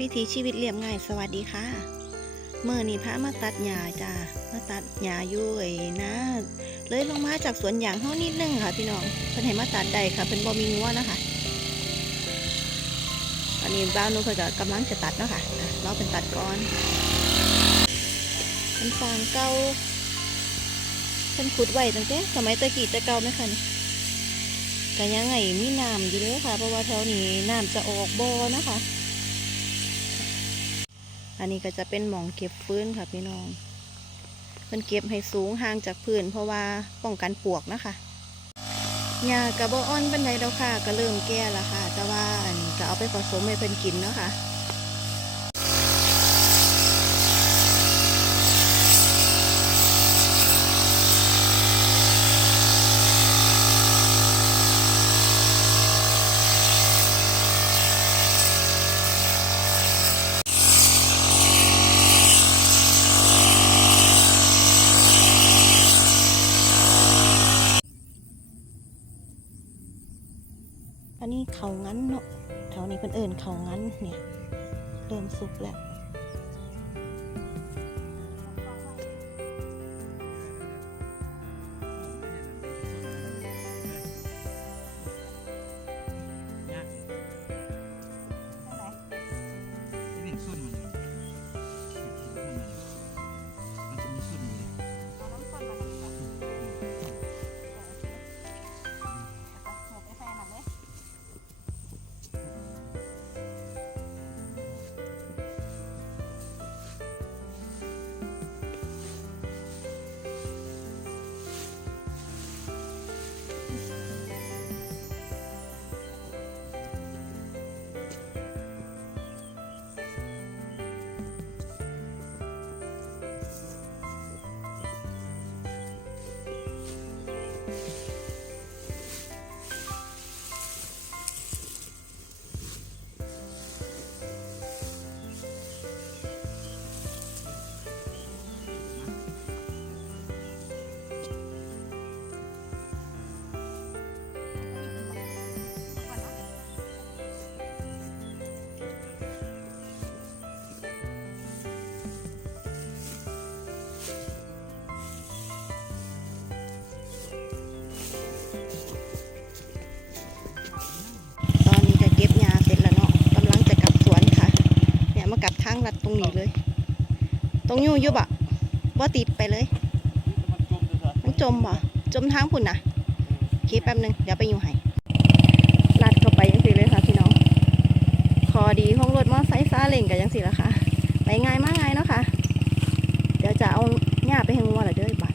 วิถีชีวิตเรียบง่ายสวัสดีค่ะเมื่อนี้พระมาตัดหญ้าจ้ามาตัดหญ้าอยู่ไอ้นะเลยลงมาจากสวนยางเฮานิดนึงค่ะพี่น้องเพิ่นให้มาตัดได้ค่ะเป็นบ่มีงัวนะคะตอนนี้บ้านนู้นเพิ่นก็กำลังจะตัดเนาะค่ะอะเราเป็นตัดก่อนเป็นฟางเก่าเพิ่นขุดไว้ตั้งแต่สมัยตะกี้ต่เก่าไหมคะนี่ก็ยังไงมีน้ำอยู่เลยค่ะ เพราะว่าแถวนี้น้ำจะออกบ่อนะคะ อันนี้ก็จะเป็นหมองเก็บฟื้นค่ะพี่น้องมันเก็บให้สูงห่างจากพื้น เพราะว่าป้องกันปวกนะคะหญ้ากระบอ่อนบันไดแล้วค่ะ ก็เริ่มแก่แล้วค่ะ แต่ว่าอันนี้ก็เอาไปผสมให้เพิ่นกินเนาะค่ะ นี้เขางั้นเนาะแถวนี้เพิ่นเอิญเขางั้นเนี่ย เริ่มสุกแล้ว ตรงยู่ยุบอะว่าติดไปเลย มันจมบ่จมทางพุ่นนะคิดแป๊บหนึง เดี๋ยวไปอยู่ให้ลัดเข้าไปยังสิเลยค่ะพี่น้อง คอดีของรถมอไซค์ซาเล่งกันยังสิละค่ะ ไปง่ายมากง่ายเนาะค่ะ เดี๋ยวจะเอาหญ้าไปให้งัวละเด้อบัด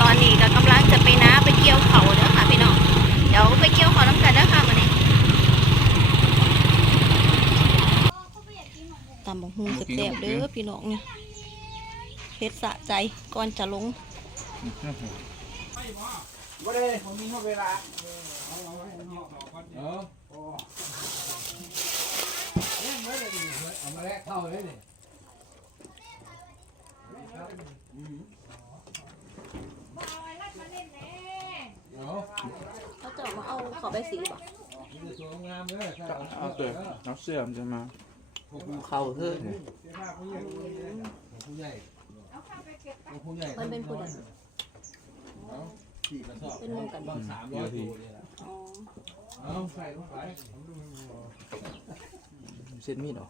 ตอนนี้ก็กำลังจะไปน้าไปเกี่ยวเขาเด้อค่ะพี่น้อง เดี๋ยวไปเกี่ยวเขาน้ำกันเด้อค่ะวันนี้ตำบักหุ่งแซ่บๆเด้อพี่น้องเนี่ยเฮ็ดสะใจก่อนจะลงว่าได้ผมมีเวลาเออเอามาแลกเข้าเลยนี่เดี๋ยวเขาจะมาเอาขอใบสีป่ะมีแต่ตัวงามเลยเอาเตยเอาเสื้อมันจะมา เข้าเฮ้ยผู้ใหญ่ผู้ใหญ่มันเป็นผู้ใดขี่กระสอบเป็นหมู่กันบ่สามร้อยตัวนี่แหละอ๋อเอาใส่ลงไปเส้นมีดหรอ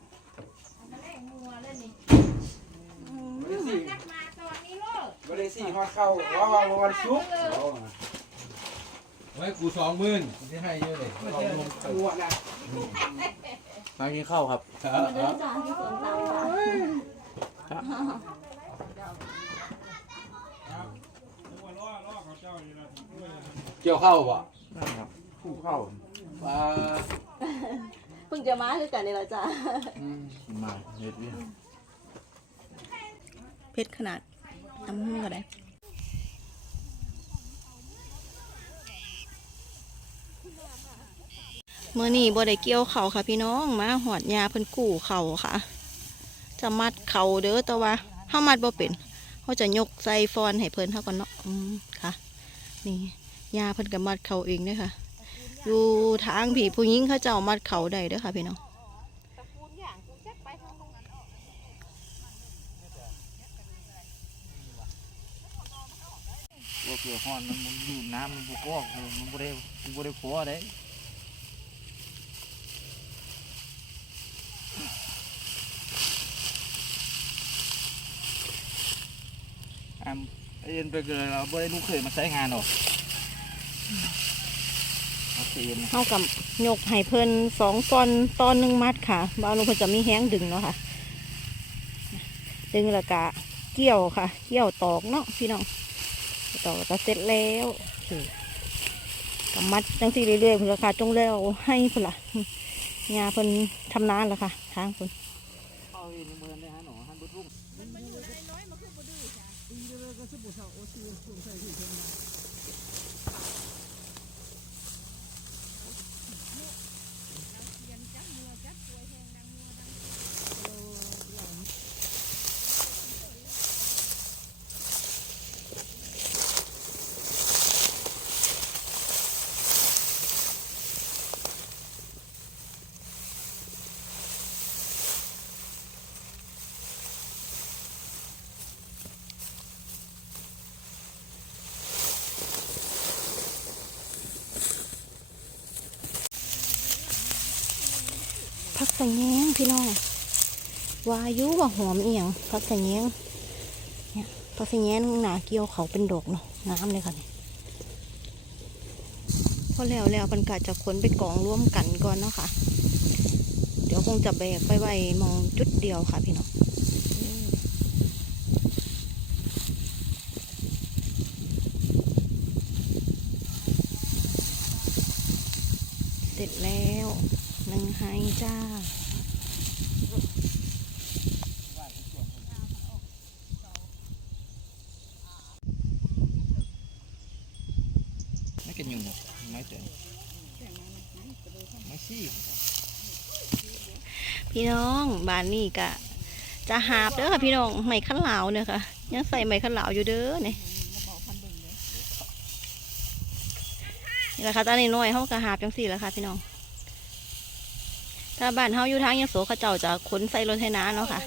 บริสี่ฮอดเข้าว่าว่าวันซุกไว้กูสองหมื่นที่ให้เยอะเลยหัวนะ มากินข้าวครับมันเดินจานที่สวนตามจ้ะเกี่ยวเข้าป่ะครับคู่ข้าวปลาเพิ่งจะมาคือกันนี่แหละจ้ะมาเฮ็ดเวียเพชรขนาดทำหุ่นก็ได้ เมื่อนี้บ่ได้เกี่ยวเขาค่ะ พี่น้องมาหอดยาเพิ่นกู้เขาค่ะ จะมัดเขาเด้อแต่ว่าเฮามัดบ่เป็นเขาจะยกใส่ฟอนให้เพิ่นเฮาก่อนเนาะอืมค่ะ นี่ยาเพิ่นก็มัดเขาเองเด้อค่ะ อยู่ทางผีผู้หญิงเขาเจ้ามัดเขาได้เด้อค่ะ พี่น้องว่าเกลือฮ้อนมันมันอยู่น้ำมันบุกอกมันบ่ได้มันบ่ได้ขัวได้ อ่าเอ็นไปเกลือเราบ่ได้ลูกเคยมาใช้งานหรอกเอาเสียนเท่ากับยกให้เพิ่นสองตอนตอนหนึ่งมัดค่ะบางนุเพิ่นจะมีแห้งดึงเนาะค่ะ ดึงแล้วก็เกี่ยวค่ะ เกี่ยวตอกเนาะพี่น้องตอกแล้วก็เสร็จแล้วโอเคก็มัดจังสี่เรื่อยๆเพิ่นราคาจงแล้วให้เพิ่นละงาเพิ่นทำนานแล้วค่ะทางเพิ่นเอาเอ็นเมือนได้ฮะหนูฮันบุดรุ่ง พักสะแยงพี่น้องวายุว่าหอมเอียงพักสะแยงเนี่ยพักสะแยงหนาเกี่ยวเขาเป็นดอกเนาะงามเลยค่ะนี่พอแล้วแล้วมันกะจะขนไปกองร่วมกันก่อนเนาะค่ะ เดี๋ยวคงจะแบกไปไว้มองจุดเดียวค่ะพี่น้องเสร็จแล้ว หนึ่งไฮจ้าไม่กันยุ่งไม่เจอไม่ซี่พี่น้องบ้านนี้กะ จะหาบเด้อค่ะพี่น้องไหมขันเหลาเนี่ยค่ะ ยังใส่ไหมขันเหลาอยู่เด้อเนี่ยนี่แหละค่ะตอนนี้น้อยเขากะหาบจังสี่แหล้วค่ะพี่น้อง ถ้าบ้านเฮาอยู่ทางยังโสเขาเจ้าจะขนใส่รถไถนาเนาะค่ะ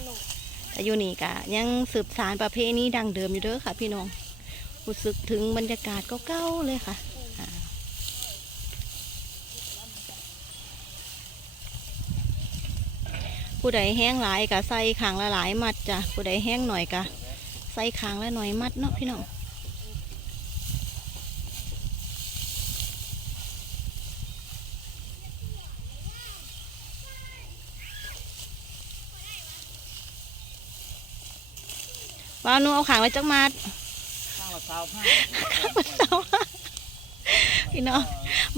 แต่อยู่นี่กะยังสืบสานประเพณีดังเดิมอยู่เด้อค่ะ พี่น้องรู้สึกถึงบรรยากาศเก่าๆเลยค่ะผู้ใดแห้งหลายกะใส่ขางละหลายมัดจ้ะผู้ใดแห้งหน่อยกะใส่ขางละหน่อยมัดเนาะพี่น้อง ว่าหนูเอาขางไว้จักมัดข้างละสาวผ้าพี่น้อง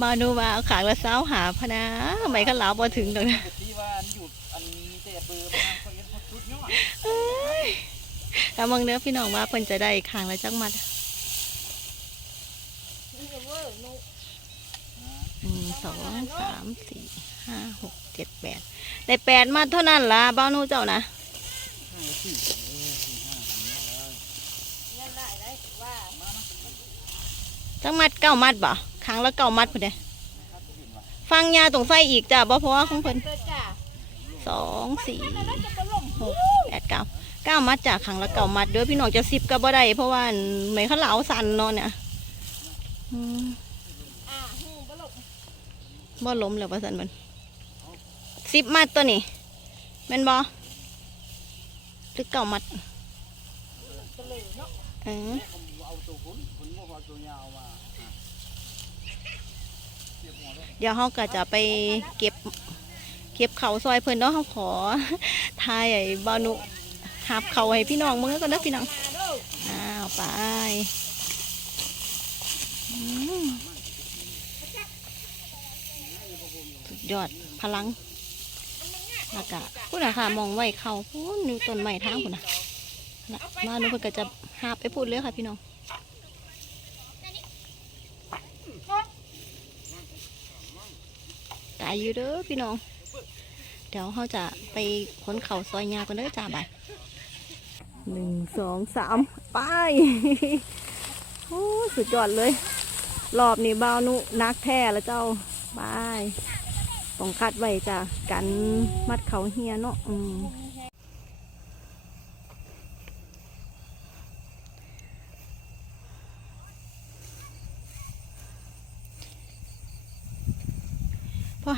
มาดูมาเอาขางละเช้าหาพะนะไม่ขันเหลาพอถึงตรงนั้นที่ว่าอันอยู่อันนี้แต่เบอร์มาเขาเอ็นพุดยอดแล้วมองเนื้อพี่น้องว่าเพิ่นจะได้ขางละจักมัดหนึ่งสองสามสี่ห้าหกเจ็ดแปดได้แปดมัดเท่านั้นล่ะบ้าวหนูเจ้านะ จักมัดเก้ามัดบ่ขางละเก้ามัดพุ่นเด้ฟังยาตรงไส้อีกจ้ะบ่เพราะว่าของเพิ่นสองสี่หกแปดเก้าเก้ามัดจากขังละเก้ามัดเด้อพี่น้องจะสิบก็บ่ได้เพราะว่าไม่เขาเหลาสันเนาะเนี่ยบ่ล้มแล้วว่าสันมันสิบมัดตัวนี้แม่นบ่หรือเก้ามัดเออ เอาตัวคุณคุณบอกว่าตัวยาวมา เดี๋ยวเขาก็จะไปเก็บเก็บเขาซอยเพิ่นเนาะเขาขอทายไอ้บานุหับเขาให้พี่น้องมึงก็เด้อพี่น้องอ้าวไปสุดยอดพลังอากาศพูดนะค่ะมองไหวเขาพูดอยู่ต้นไม้ทางพูดนะน่ะบ้านนู้นเพิ่นก็จะหาบไปพูดเลยค่ะพี่น้องายอยู่เด้อพี่น้อง เดี๋ยวเขาจะไปขนเข่าซอยยากันเด้อจ้าบ่ายหนึ่งสองสามไปโอ้สุดยอดเลย รอบนี้บ้านุนักแท้แล้วเจ้าบายต้องคัดไว้จ้ะกันมัดเขาเฮียเนาะอืม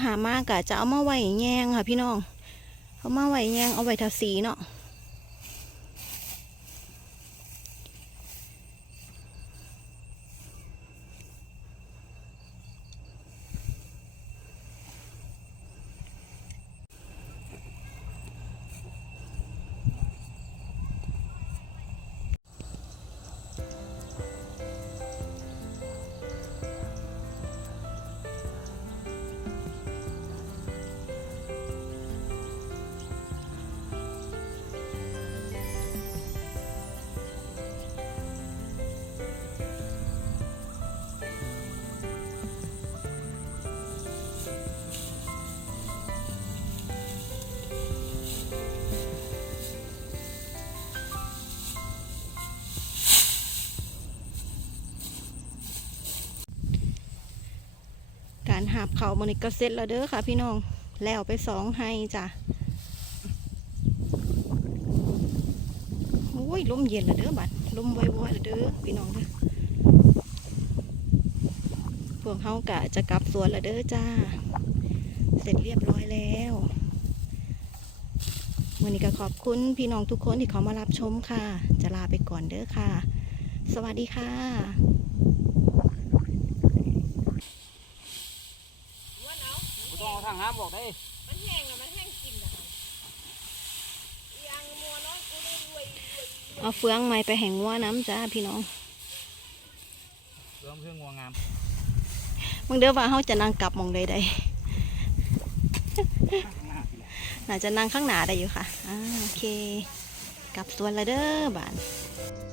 หามากะจะเอามาไว้แยงค่ะ พี่น้องเอามาไว้แยงเอาไว้ทาสีเนาะาบเขามันก็เสร็จแล้วเด้อค่ะ พี่น้อง แล้วไปสองให้จ้ะโอ้ยลมเย็นแล้วเด้อบัดลมไวๆแล้วเด้อพี่น้องเด้อพวกเขากะจะกลับสวนแล้วเด้อจ้า เสร็จเรียบร้อยแล้ววันนี้ก็ขอบคุณพี่น้องทุกคนที่เขามารับชมค่ะ จะลาไปก่อนเด้อค่ะ สวัสดีค่ะ กูต้องเอาทาง น้ำบอกได้ มันแห้งอะมันแห้งกินอะยางมัวน้อยกูเลยรวยรวยเอาเฟืองไม้ไปแห่งว่าน้ำจ้าพี่น้องเริ่มเครื่องงัวงามมึงเด้อว่าเขาจะนั่งกลับหมองใดใดข้างหน้าพี่แหละๆน่าจะนั่งข้างหน้าได้อยู่ค่ะอ่าโอเค กลับสวนและเด้อบานเ